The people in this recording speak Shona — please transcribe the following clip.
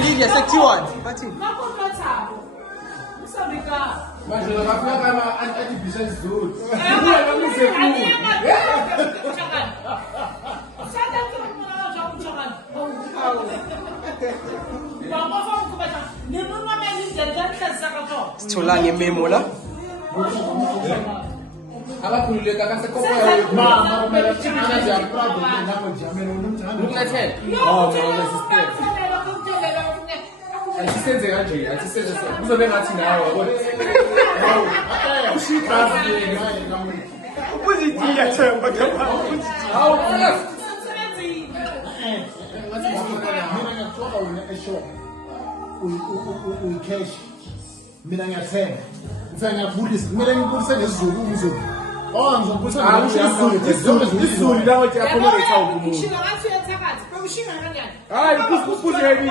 Lilia sekuthiwani bathini manje ngafika kama anti-business zone sithola ngememo la abakhululeka kasekopa yayo mama kumele thina nje akwado lapho jamela unomthanda ukulethela asisenze kanje asisenze kuzobe ngathi nawe yabona ushikazi yena uzidiya themba hawu mina ngiyathoka wena eshop uyicash mina ngiyathenga ufika ngiyabulisa kumele ngibulise ngesizulu umzulu ngizobulisa isizulu lawo nje accommodate umuntu hayi kufuze yini